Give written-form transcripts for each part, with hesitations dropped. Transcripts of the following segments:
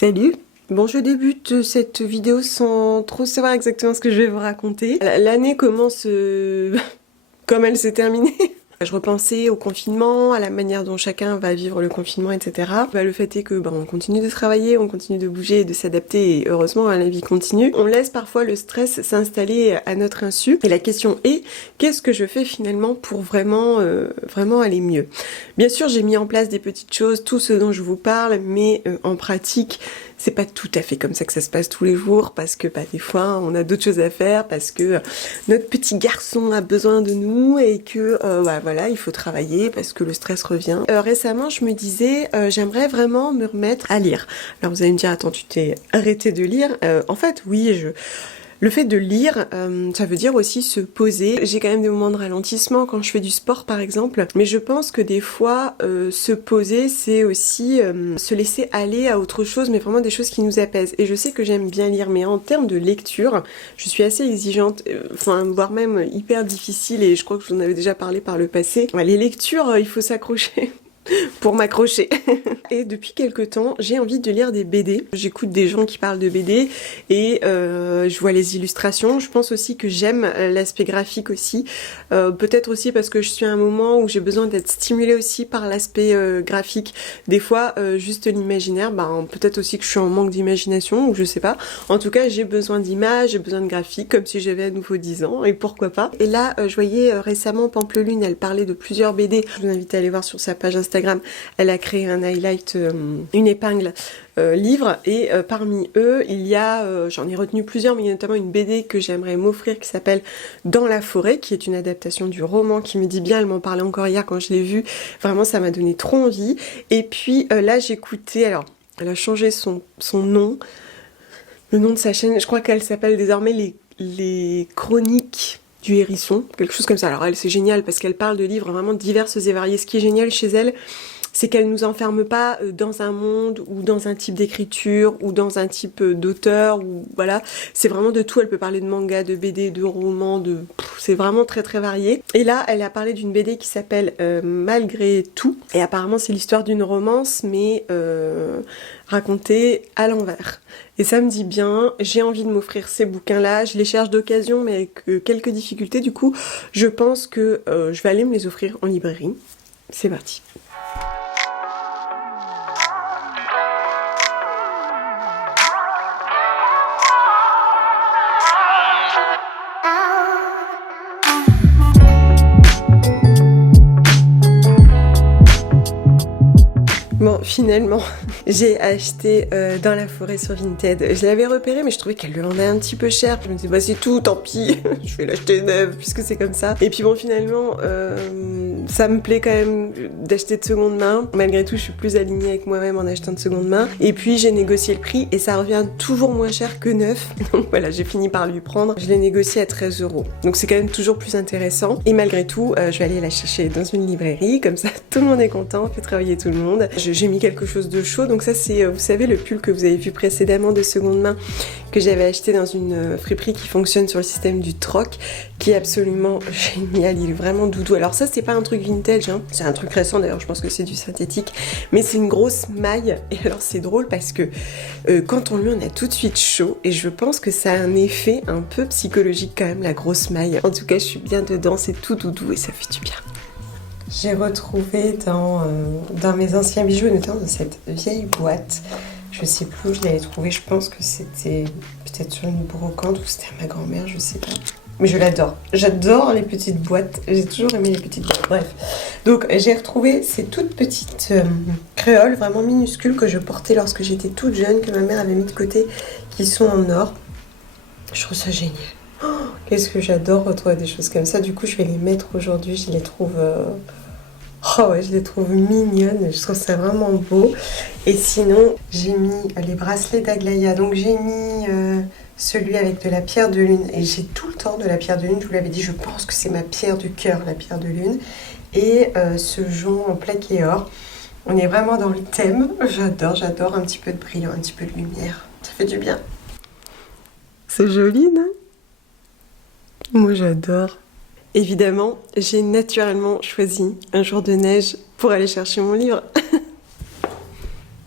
Salut! Bon, je débute cette vidéo sans trop savoir exactement ce que je vais vous raconter. L'année commence comme elle s'est terminée. Je repensais au confinement, à la manière dont chacun va vivre le confinement, etc. Le fait est que on continue de travailler, on continue de bouger, de s'adapter et heureusement la vie continue. On laisse parfois le stress s'installer à notre insu et la question est qu'est-ce que je fais finalement pour vraiment aller mieux? Bien sûr, j'ai mis en place des petites choses, tout ce dont je vous parle, mais en pratique, c'est pas tout à fait comme ça que ça se passe tous les jours parce que des fois on a d'autres choses à faire, parce que notre petit garçon a besoin de nous et que voilà, il faut travailler parce que le stress revient. Récemment, je me disais j'aimerais vraiment me remettre à lire. Alors vous allez me dire attends, tu t'es arrêté de lire? En fait, oui, le fait de lire, ça veut dire aussi se poser. J'ai quand même des moments de ralentissement quand je fais du sport par exemple, mais je pense que des fois, se poser, c'est aussi se laisser aller à autre chose, mais vraiment des choses qui nous apaisent. Et je sais que j'aime bien lire, mais en termes de lecture, je suis assez exigeante, voire même hyper difficile, et je crois que je vous en avais déjà parlé par le passé. Les lectures, il faut s'accrocher. Pour m'accrocher. Et depuis quelques temps, j'ai envie de lire des BD. J'écoute des gens qui parlent de BD et je vois les illustrations. Je pense aussi que j'aime l'aspect graphique aussi. Peut-être aussi parce que je suis à un moment où j'ai besoin d'être stimulée aussi par l'aspect graphique. Des fois, juste l'imaginaire, peut-être aussi que je suis en manque d'imagination ou je sais pas. En tout cas, j'ai besoin d'images, j'ai besoin de graphique, comme si j'avais à nouveau 10 ans et pourquoi pas. Et là, je voyais récemment Pampelune, elle parlait de plusieurs BD. Je vous invite à aller voir sur sa page Instagram. Elle a créé un highlight, une épingle livre et parmi eux il y a, j'en ai retenu plusieurs, mais il y a notamment une BD que j'aimerais m'offrir qui s'appelle Dans la forêt, qui est une adaptation du roman qui me dit bien, elle m'en parlait encore hier quand je l'ai vue, vraiment ça m'a donné trop envie. Et puis là j'écoutais, alors elle a changé son nom, le nom de sa chaîne, je crois qu'elle s'appelle désormais les chroniques du hérisson, quelque chose comme ça. Alors elle, c'est génial parce qu'elle parle de livres vraiment diverses et variés. Ce qui est génial chez elle, c'est qu'elle nous enferme pas dans un monde ou dans un type d'écriture ou dans un type d'auteur, ou voilà, c'est vraiment de tout. Elle peut parler de manga, de BD, de romans, c'est vraiment très très varié. Et là elle a parlé d'une BD qui s'appelle Malgré tout, et apparemment c'est l'histoire d'une romance mais racontée à l'envers. Et ça me dit bien, j'ai envie de m'offrir ces bouquins-là, je les cherche d'occasion mais avec quelques difficultés, du coup je pense que je vais aller me les offrir en librairie. C'est parti. Bon, finalement, j'ai acheté Dans la forêt sur Vinted. Je l'avais repéré, mais je trouvais qu'elle le vendait un petit peu cher. Je me disais, c'est tout, tant pis, je vais l'acheter neuve, puisque c'est comme ça. Et puis bon, finalement, ça me plaît quand même d'acheter de seconde main. Malgré tout, je suis plus alignée avec moi-même en achetant de seconde main. Et puis, j'ai négocié le prix, et ça revient toujours moins cher que neuf. Donc voilà, j'ai fini par lui prendre. Je l'ai négocié à 13 €. Donc c'est quand même toujours plus intéressant. Et malgré tout, je vais aller la chercher dans une librairie, comme ça, tout le monde est content, on fait travailler tout le monde. J'ai mis quelque chose de chaud, donc ça c'est, vous savez, le pull que vous avez vu précédemment de seconde main que j'avais acheté dans une friperie qui fonctionne sur le système du troc, qui est absolument génial, il est vraiment doudou. Alors ça c'est pas un truc vintage, hein. C'est un truc récent d'ailleurs, je pense que c'est du synthétique, mais c'est une grosse maille. Et alors c'est drôle parce que quand on le met on a tout de suite chaud, et je pense que ça a un effet un peu psychologique quand même, la grosse maille. En tout cas je suis bien dedans, c'est tout doudou et ça fait du bien. J'ai retrouvé dans mes anciens bijoux, notamment dans cette vieille boîte, je sais plus où je l'avais trouvée, je pense que c'était peut-être sur une brocante ou c'était à ma grand-mère, je sais pas. Mais je l'adore, j'adore les petites boîtes, j'ai toujours aimé les petites boîtes, bref. Donc j'ai retrouvé ces toutes petites créoles vraiment minuscules que je portais lorsque j'étais toute jeune, que ma mère avait mis de côté, qui sont en or. Je trouve ça génial. Oh, qu'est-ce que j'adore retrouver des choses comme ça, du coup je vais les mettre aujourd'hui, je les trouve... Oh ouais, je les trouve mignonnes, je trouve ça vraiment beau. Et sinon, j'ai mis les bracelets d'Aglaïa. Donc j'ai mis celui avec de la pierre de lune. Et j'ai tout le temps de la pierre de lune, je vous l'avais dit, je pense que c'est ma pierre du cœur, la pierre de lune. Et ce jonc en plaqué or. On est vraiment dans le thème. J'adore un petit peu de brillant, un petit peu de lumière. Ça fait du bien. C'est joli, non? Moi j'adore. Évidemment, j'ai naturellement choisi un jour de neige pour aller chercher mon livre.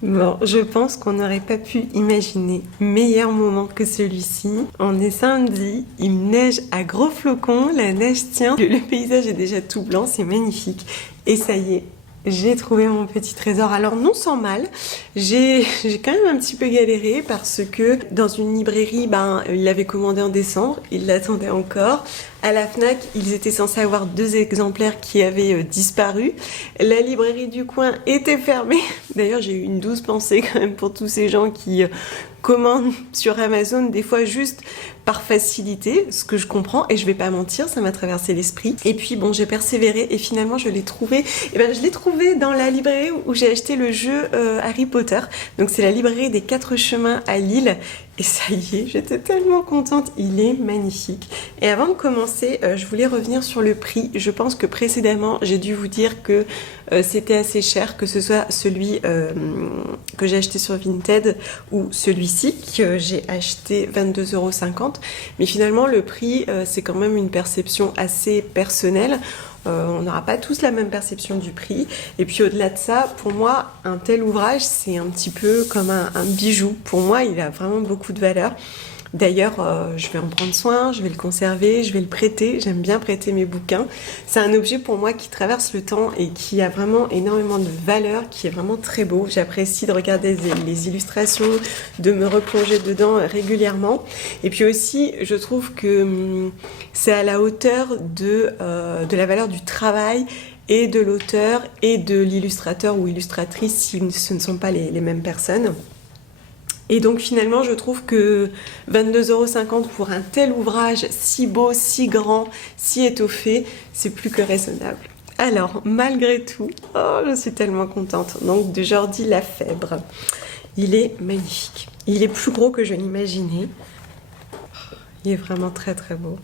Bon, je pense qu'on n'aurait pas pu imaginer meilleur moment que celui-ci. On est samedi, il neige à gros flocons, la neige tient, le paysage est déjà tout blanc, c'est magnifique. Et ça y est, j'ai trouvé mon petit trésor. Alors non sans mal, j'ai quand même un petit peu galéré parce que dans une librairie, il l'avait commandé en décembre, il l'attendait encore. À la Fnac, ils étaient censés avoir 2 exemplaires qui avaient disparu. La librairie du coin était fermée. D'ailleurs, j'ai eu une douce pensée quand même pour tous ces gens qui commandent sur Amazon, des fois juste par facilité, ce que je comprends, et je vais pas mentir, ça m'a traversé l'esprit. Et puis bon, j'ai persévéré et finalement je l'ai trouvé. Et ben je l'ai trouvé dans la librairie où j'ai acheté le jeu Harry Potter. Donc c'est la librairie des 4 chemins à Lille. Et ça y est, j'étais tellement contente, il est magnifique. Et avant de commencer, je voulais revenir sur le prix. Je pense que précédemment, j'ai dû vous dire que c'était assez cher, que ce soit celui que j'ai acheté sur Vinted ou celui-ci que j'ai acheté 22,50 €. Mais finalement, le prix, c'est quand même une perception assez personnelle. On n'aura pas tous la même perception du prix. Et puis au-delà de ça, pour moi, un tel ouvrage, c'est un petit peu comme un bijou. Pour moi, il a vraiment beaucoup de valeur. D'ailleurs, je vais en prendre soin, je vais le conserver, je vais le prêter. J'aime bien prêter mes bouquins. C'est un objet pour moi qui traverse le temps et qui a vraiment énormément de valeur, qui est vraiment très beau. J'apprécie de regarder les illustrations, de me replonger dedans régulièrement. Et puis aussi, je trouve que c'est à la hauteur de la valeur du travail et de l'auteur et de l'illustrateur ou illustratrice si ce ne sont pas les mêmes personnes. Et donc finalement, je trouve que 22,50 € pour un tel ouvrage si beau, si grand, si étoffé, c'est plus que raisonnable. Alors, malgré tout, je suis tellement contente. Donc, de Jordi Lafèbre. Il est magnifique. Il est plus gros que je l'imaginais. Il est vraiment très très beau.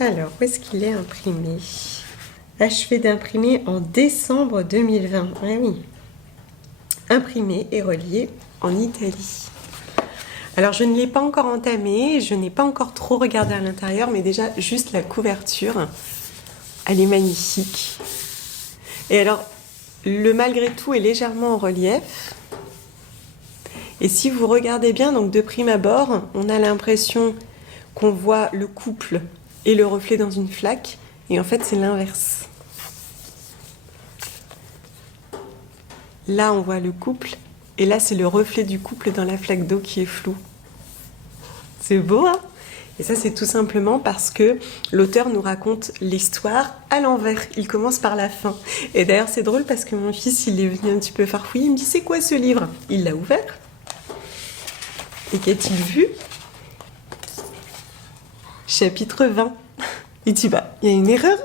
Alors, où est-ce qu'il est imprimé? Achevé d'imprimer en décembre 2020. Ah oui. Imprimé et relié en Italie. Alors je ne l'ai pas encore entamé, je n'ai pas encore trop regardé à l'intérieur, mais déjà juste la couverture, elle est magnifique. Et alors, le malgré tout est légèrement en relief. Et si vous regardez bien, donc de prime abord, on a l'impression qu'on voit le couple et le reflet dans une flaque, et en fait c'est l'inverse. Là, on voit le couple, et là, c'est le reflet du couple dans la flaque d'eau qui est floue. C'est beau, hein? Et ça, c'est tout simplement parce que l'auteur nous raconte l'histoire à l'envers. Il commence par la fin. Et d'ailleurs, c'est drôle parce que mon fils, il est venu un petit peu farfouiller. Il me dit, c'est quoi ce livre? Il l'a ouvert. Et qu'a-t-il vu? Chapitre 20. Il dit, il y a une erreur.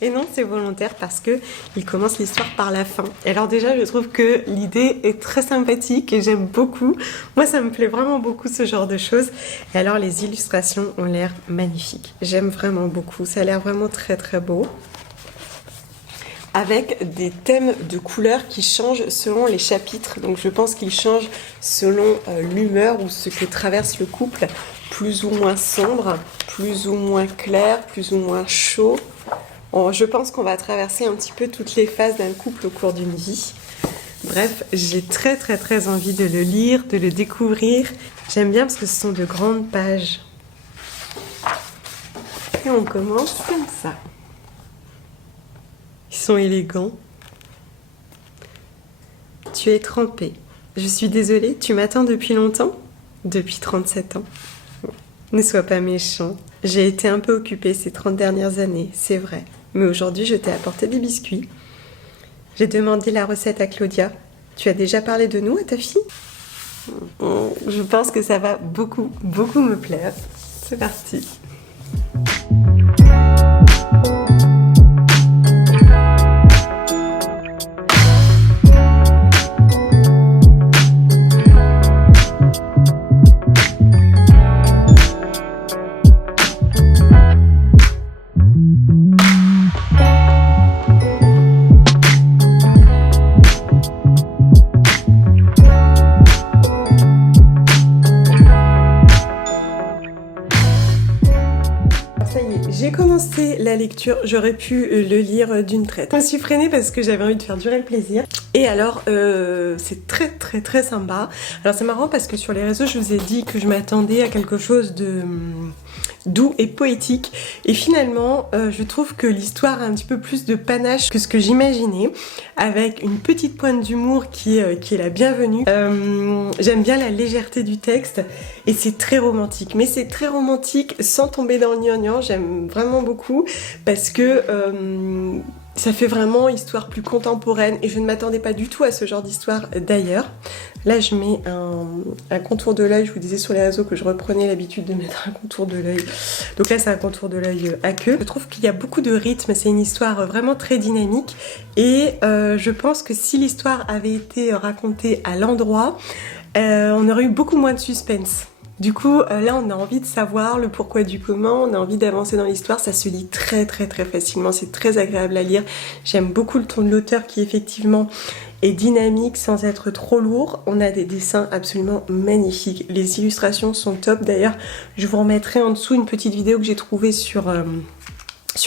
Et non, c'est volontaire parce que il commence l'histoire par la fin. Et alors déjà, je trouve que l'idée est très sympathique et j'aime beaucoup. Moi, ça me plaît vraiment beaucoup ce genre de choses. Et alors, les illustrations ont l'air magnifiques. J'aime vraiment beaucoup. Ça a l'air vraiment très très beau. Avec des thèmes de couleurs qui changent selon les chapitres. Donc je pense qu'ils changent selon l'humeur ou ce que traverse le couple. Plus ou moins sombre, plus ou moins clair, plus ou moins chaud. Je pense qu'on va traverser un petit peu toutes les phases d'un couple au cours d'une vie. Bref, j'ai très très très envie de le lire, de le découvrir. J'aime bien parce que ce sont de grandes pages. Et on commence comme ça. Ils sont élégants. Tu es trempé. Je suis désolée, tu m'attends depuis longtemps? Depuis 37 ans. Ne sois pas méchant. J'ai été un peu occupée ces 30 dernières années, c'est vrai. Mais aujourd'hui, je t'ai apporté des biscuits. J'ai demandé la recette à Claudia. Tu as déjà parlé de nous à ta fille? Je pense que ça va beaucoup, beaucoup me plaire. C'est parti. commencé la lecture, j'aurais pu le lire d'une traite. Je me suis freinée parce que j'avais envie de faire durer le plaisir. Et alors, c'est très sympa. Alors c'est marrant parce que sur les réseaux, je vous ai dit que je m'attendais à quelque chose de doux et poétique. Et finalement, je trouve que l'histoire a un petit peu plus de panache que ce que j'imaginais, avec une petite pointe d'humour qui est la bienvenue. J'aime bien la légèreté du texte et c'est très romantique. Mais c'est très romantique sans tomber dans le gnangnan. J'aime vraiment beaucoup parce que ça fait vraiment histoire plus contemporaine et je ne m'attendais pas du tout à ce genre d'histoire d'ailleurs. Là je mets un contour de l'œil, je vous disais sur les réseaux que je reprenais l'habitude de mettre un contour de l'œil. Donc là c'est un contour de l'œil à queue. Je trouve qu'il y a beaucoup de rythme, c'est une histoire vraiment très dynamique et je pense que si l'histoire avait été racontée à l'endroit, on aurait eu beaucoup moins de suspense. Du coup, là, on a envie de savoir le pourquoi du comment, on a envie d'avancer dans l'histoire, ça se lit très facilement, c'est très agréable à lire. J'aime beaucoup le ton de l'auteur qui, effectivement, est dynamique sans être trop lourd. On a des dessins absolument magnifiques, les illustrations sont top. D'ailleurs, je vous remettrai en dessous une petite vidéo que j'ai trouvée sur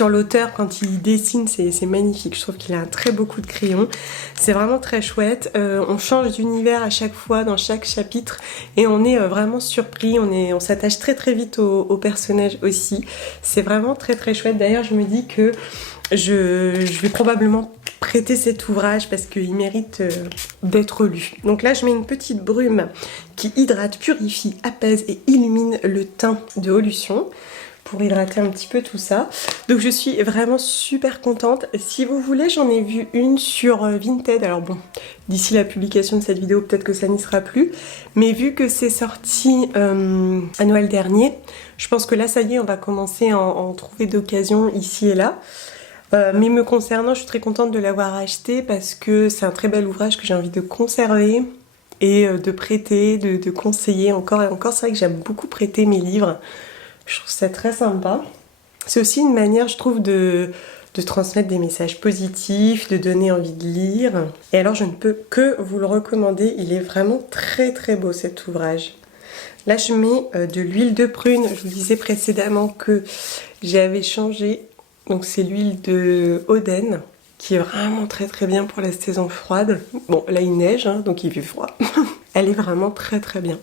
l'auteur quand il dessine, c'est magnifique. Je trouve qu'il a un très beau coup de crayon. C'est vraiment très chouette. On change d'univers à chaque fois dans chaque chapitre et on est vraiment surpris. On s'attache très vite aux personnages aussi. C'est vraiment très chouette. D'ailleurs, je me dis que je vais probablement prêter cet ouvrage parce qu'il mérite d'être lu. Donc là, je mets une petite brume qui hydrate, purifie, apaise et illumine le teint de Holution, pour hydrater un petit peu tout ça. Donc je suis vraiment super contente. Si vous voulez, j'en ai vu une sur Vinted. Alors bon, d'ici la publication de cette vidéo, peut-être que ça n'y sera plus. Mais vu que c'est sorti à Noël dernier, je pense que là, ça y est, on va commencer à en trouver d'occasion ici et là. Mais me concernant, je suis très contente de l'avoir acheté parce que c'est un très bel ouvrage que j'ai envie de conserver et de prêter, de conseiller encore et encore. C'est vrai que j'aime beaucoup prêter mes livres. Je trouve ça très sympa. C'est aussi une manière, je trouve, de transmettre des messages positifs, de donner envie de lire. Et alors, je ne peux que vous le recommander. Il est vraiment très beau, cet ouvrage. Là, je mets de l'huile de prune. Je vous disais précédemment que j'avais changé. Donc, c'est l'huile de Oden, qui est vraiment très bien pour la saison froide. Bon, là, il neige, hein, donc il fait froid. Elle est vraiment très bien.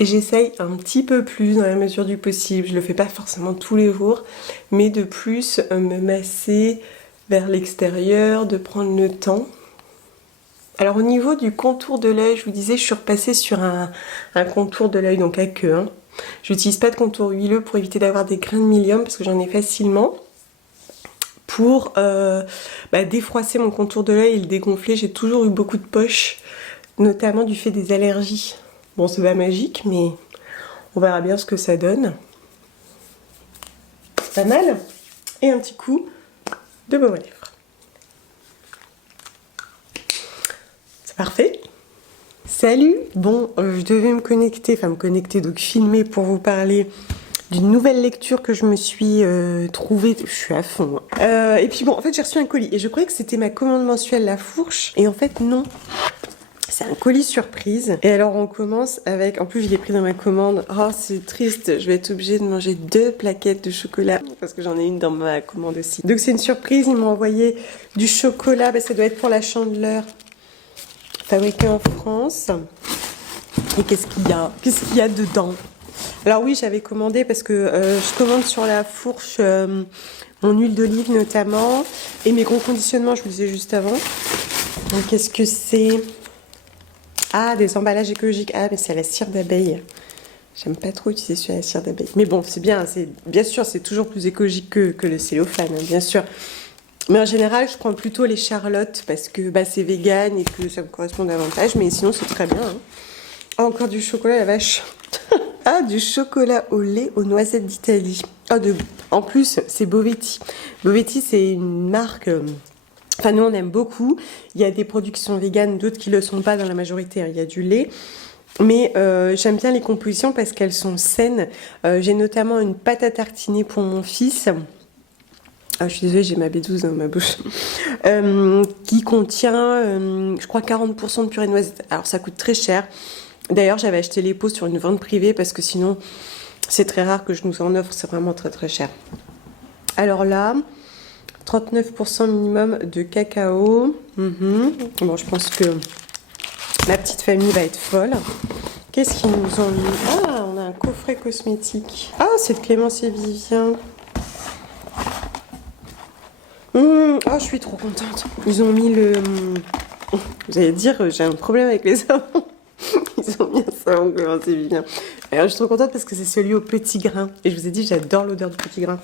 Et j'essaye un petit peu plus dans la mesure du possible, je le fais pas forcément tous les jours, mais de plus me masser vers l'extérieur, de prendre le temps. Alors au niveau du contour de l'œil, je vous disais, je suis repassée sur un contour de l'œil, donc à queue. Hein. J'utilise pas de contour huileux pour éviter d'avoir des grains de milium, parce que j'en ai facilement. Pour défroisser mon contour de l'œil et le dégonfler, j'ai toujours eu beaucoup de poches, notamment du fait des allergies. Bon, c'est pas magique, mais on verra bien ce que ça donne. Pas mal. Et un petit coup de baume à lèvres. C'est parfait. Salut. Bon, je devais me connecter, donc filmer pour vous parler d'une nouvelle lecture que je me suis trouvée. Je suis à fond. Et puis bon, en fait, j'ai reçu un colis et je croyais que c'était ma commande mensuelle La Fourche. Et en fait, non. C'est un colis surprise. Et alors on commence avec... En plus je l'ai pris dans ma commande. Oh c'est triste, je vais être obligée de manger 2 plaquettes de chocolat. Parce que j'en ai une dans ma commande aussi. Donc c'est une surprise, ils m'ont envoyé du chocolat. Ça doit être pour la Chandeleur. Fabriqué en France. Et qu'est-ce qu'il y a? Qu'est-ce qu'il y a dedans? Alors oui, j'avais commandé parce que je commande sur La Fourche mon huile d'olive notamment. Et mes gros conditionnements, je vous le disais juste avant. Donc qu'est-ce que c'est? Ah, des emballages écologiques. Ah, mais c'est à la cire d'abeille. J'aime pas trop utiliser celui à la cire d'abeille. Mais bon, c'est bien. Bien sûr, c'est toujours plus écologique que le cellophane, hein, bien sûr. Mais en général, je prends plutôt les charlottes parce que c'est vegan et que ça me correspond davantage. Mais sinon, c'est très bien. Hein. Ah, encore du chocolat, la vache. Ah, du chocolat au lait aux noisettes d'Italie. Ah, en plus, c'est Bovetti. Bovetti, c'est une marque... Enfin, nous, on aime beaucoup. Il y a des produits qui sont véganes, d'autres qui ne le sont pas dans la majorité. Hein. Il y a du lait. Mais j'aime bien les compositions parce qu'elles sont saines. J'ai notamment une pâte à tartiner pour mon fils. Ah, je suis désolée, j'ai ma B12 dans ma bouche. Qui contient, je crois, 40% de purée de noisettes. Alors, ça coûte très cher. D'ailleurs, j'avais acheté les pots sur une vente privée parce que sinon... C'est très rare que je nous en offre, c'est vraiment très très cher. Alors là, 39% minimum de cacao. Bon, je pense que la petite famille va être folle. Qu'est-ce qu'ils nous ont mis? Ah, on a un coffret cosmétique. Ah, c'est de Clémence et Vivien. Oh, je suis trop contente. Ils ont mis le... Vous allez dire, j'ai un problème avec les savons. Ils ont mis un savon Clémence et Vivien. Alors, je suis trop contente parce que c'est celui au petit grain. Et je vous ai dit, j'adore l'odeur du petit grain.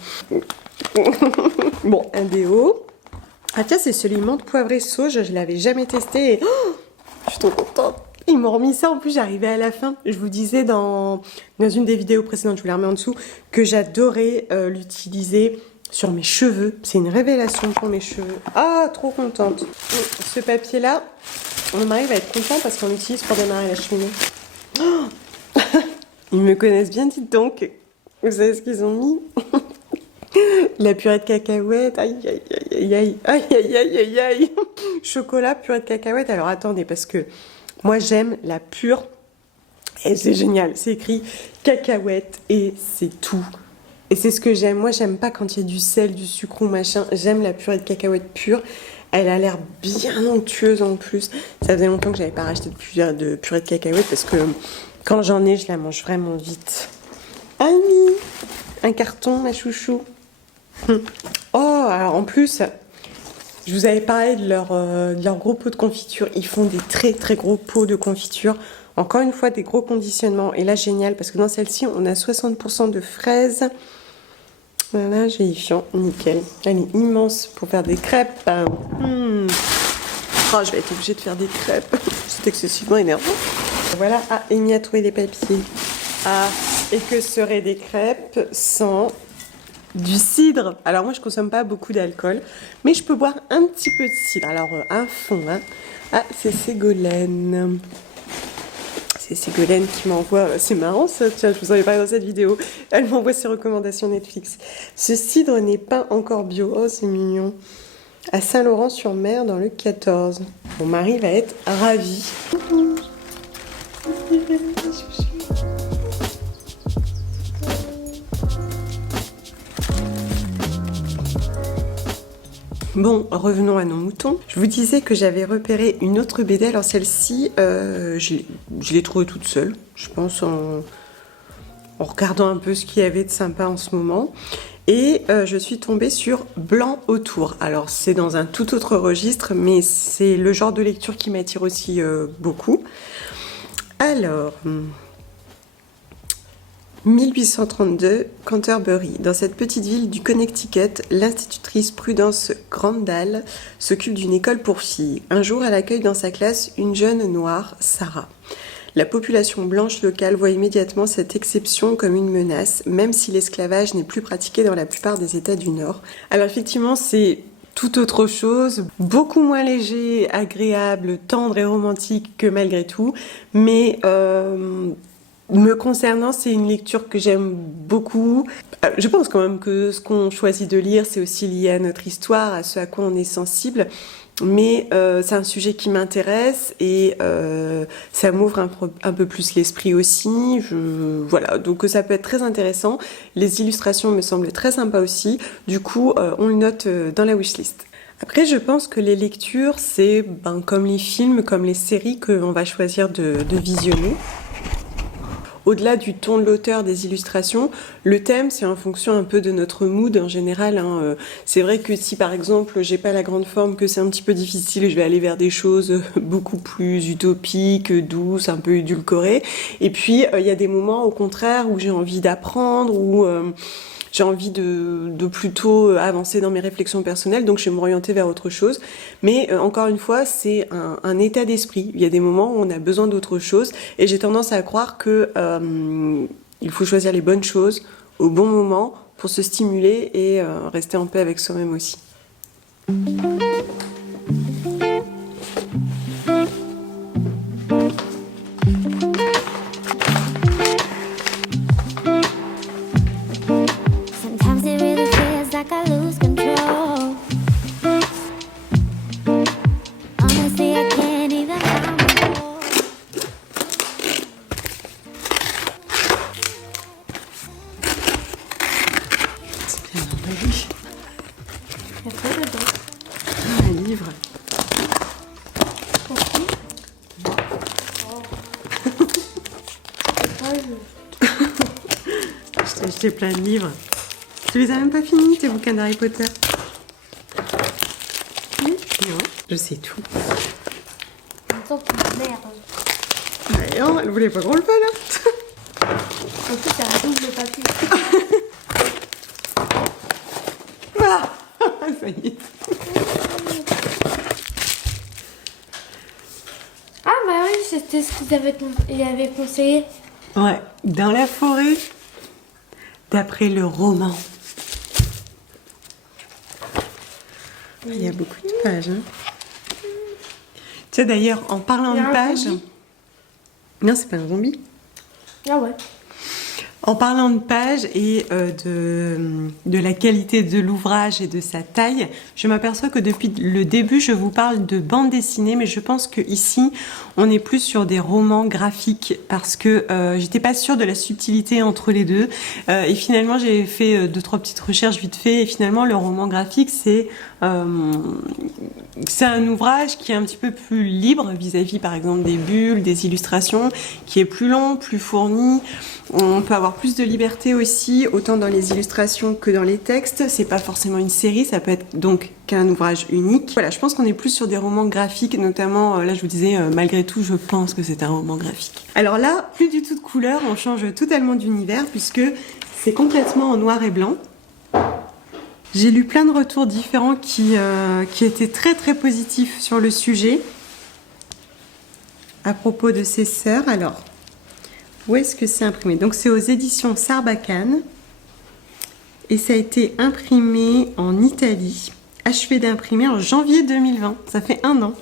Bon, un déo. Ah tiens, c'est celui menthe poivré sauge. Je l'avais jamais testé. Et... Oh, je suis trop contente. Ils m'ont remis ça, en plus j'arrivais à la fin. Je vous disais dans une des vidéos précédentes, je vous la remets en dessous, que j'adorais l'utiliser sur mes cheveux. C'est une révélation pour mes cheveux. Ah, trop contente. Ce papier-là, mon mari va être content parce qu'on l'utilise pour démarrer la cheminée. Oh, ils me connaissent bien, dites donc. Vous savez ce qu'ils ont mis? La purée de cacahuètes. Aïe, aïe, aïe, aïe, aïe, aïe, aïe, aïe, aïe. Chocolat, purée de cacahuètes. Alors attendez, parce que moi, j'aime la pure, et c'est génial, c'est écrit cacahuètes, et c'est tout. Et c'est ce que j'aime. Moi, j'aime pas quand il y a du sel, du sucre ou machin. J'aime la purée de cacahuètes pure. Elle a l'air bien onctueuse en plus. Ça faisait longtemps que j'avais pas racheté de purée de cacahuètes, parce que quand j'en ai, je la mange vraiment vite. Annie, un carton, ma chouchou. Oh, alors en plus... Je vous avais parlé de leur gros pot de confiture. Ils font des très très gros pots de confiture. Encore une fois, des gros conditionnements. Et là, génial, parce que dans celle-ci, on a 60% de fraises. Voilà, gélifiant, nickel. Elle est immense pour faire des crêpes. Oh, je vais être obligée de faire des crêpes. C'est excessivement énervant. Voilà, ah, Amy a trouvé des papiers. Ah, et que seraient des crêpes sans... du cidre. Alors moi je consomme pas beaucoup d'alcool, mais je peux boire un petit peu de cidre. Alors un fond, hein. Ah, c'est Ségolène. C'est Ségolène qui m'envoie, c'est marrant ça, tiens, je vous en ai parlé dans cette vidéo. Elle m'envoie ses recommandations Netflix. Ce cidre n'est pas encore bio. Oh, c'est mignon. À Saint-Laurent-sur-Mer dans le 14. Mon mari va être ravi. Bon, revenons à nos moutons. Je vous disais que j'avais repéré une autre BD. Alors celle-ci, je l'ai trouvée toute seule, je pense, en regardant un peu ce qu'il y avait de sympa en ce moment. Et je suis tombée sur Blanc autour. Alors c'est dans un tout autre registre, mais c'est le genre de lecture qui m'attire aussi beaucoup. Alors... 1832, Canterbury. Dans cette petite ville du Connecticut, l'institutrice Prudence Grandal s'occupe d'une école pour filles. Un jour, elle accueille dans sa classe une jeune noire, Sarah. La population blanche locale voit immédiatement cette exception comme une menace, même si l'esclavage n'est plus pratiqué dans la plupart des États du Nord. Alors effectivement, c'est tout autre chose, beaucoup moins léger, agréable, tendre et romantique que malgré tout, mais... me concernant, c'est une lecture que j'aime beaucoup. Je pense quand même que ce qu'on choisit de lire, c'est aussi lié à notre histoire, à ce à quoi on est sensible. Mais c'est un sujet qui m'intéresse et ça m'ouvre un peu plus l'esprit aussi. Voilà, donc ça peut être très intéressant. Les illustrations me semblent très sympas aussi. Du coup, on le note dans la wishlist. Après, je pense que les lectures, c'est comme les films, comme les séries qu'on va choisir de visionner. Au-delà du ton de l'auteur, des illustrations, le thème, c'est en fonction un peu de notre mood en général. Hein. C'est vrai que si, par exemple, j'ai pas la grande forme, que c'est un petit peu difficile, je vais aller vers des choses beaucoup plus utopiques, douces, un peu édulcorées. Et puis, il y a des moments, au contraire, où j'ai envie d'apprendre, où... j'ai envie de plutôt avancer dans mes réflexions personnelles, donc je vais m'orienter vers autre chose. Mais encore une fois, c'est un état d'esprit. Il y a des moments où on a besoin d'autre chose, et j'ai tendance à croire que il faut choisir les bonnes choses au bon moment pour se stimuler et rester en paix avec soi-même aussi. acheté plein de livres. Tu les as même pas finis, tes bouquins d'Harry Potter? Non, je sais tout. Attends, tu merde. D'ailleurs, elle voulait pas qu'on le fasse là. En plus, t'as un double papier. Voilà. Ça y est. Ah bah oui, c'était ce qu'il avait conseillé. Ouais, dans la forêt, d'après le roman. Il y a beaucoup de pages. Hein. Tu sais d'ailleurs, en parlant de pages... Non, c'est pas un zombie. Ah ouais. En parlant de pages et de la qualité de l'ouvrage et de sa taille, je m'aperçois que depuis le début, je vous parle de bande dessinée, mais je pense que ici, on est plus sur des romans graphiques parce que j'étais pas sûre de la subtilité entre les deux. Et finalement, j'ai fait 2-3 petites recherches vite fait. Et finalement, le roman graphique, c'est un ouvrage qui est un petit peu plus libre vis-à-vis, par exemple, des bulles, des illustrations, qui est plus long, plus fourni. On peut avoir plus de liberté aussi, autant dans les illustrations que dans les textes. C'est pas forcément une série, ça peut être donc qu'un ouvrage unique. Voilà, je pense qu'on est plus sur des romans graphiques, notamment, là je vous disais, malgré tout, je pense que c'est un roman graphique. Alors là, plus du tout de couleur, on change totalement d'univers puisque c'est complètement en noir et blanc. J'ai lu plein de retours différents qui étaient très très positifs sur le sujet à propos de ces sœurs. Alors, où est-ce que c'est imprimé? Donc c'est aux éditions Sarbacane et ça a été imprimé en Italie, achevé d'imprimer en janvier 2020. Ça fait 1 an.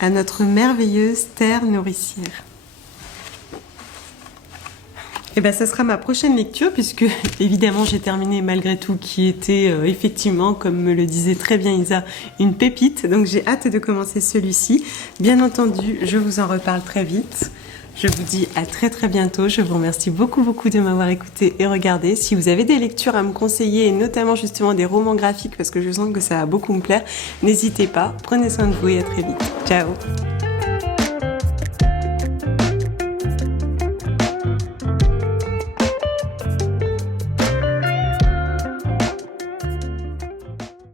À notre merveilleuse terre nourricière. Et ben ça sera ma prochaine lecture puisque évidemment j'ai terminé malgré tout qui était effectivement, comme me le disait très bien Isa, une pépite. Donc j'ai hâte de commencer celui-ci. Bien entendu, je vous en reparle très vite. Je vous dis à très très bientôt. Je vous remercie beaucoup de m'avoir écouté et regardé. Si vous avez des lectures à me conseiller et notamment justement des romans graphiques parce que je sens que ça va beaucoup me plaire, n'hésitez pas. Prenez soin de vous et à très vite. Ciao.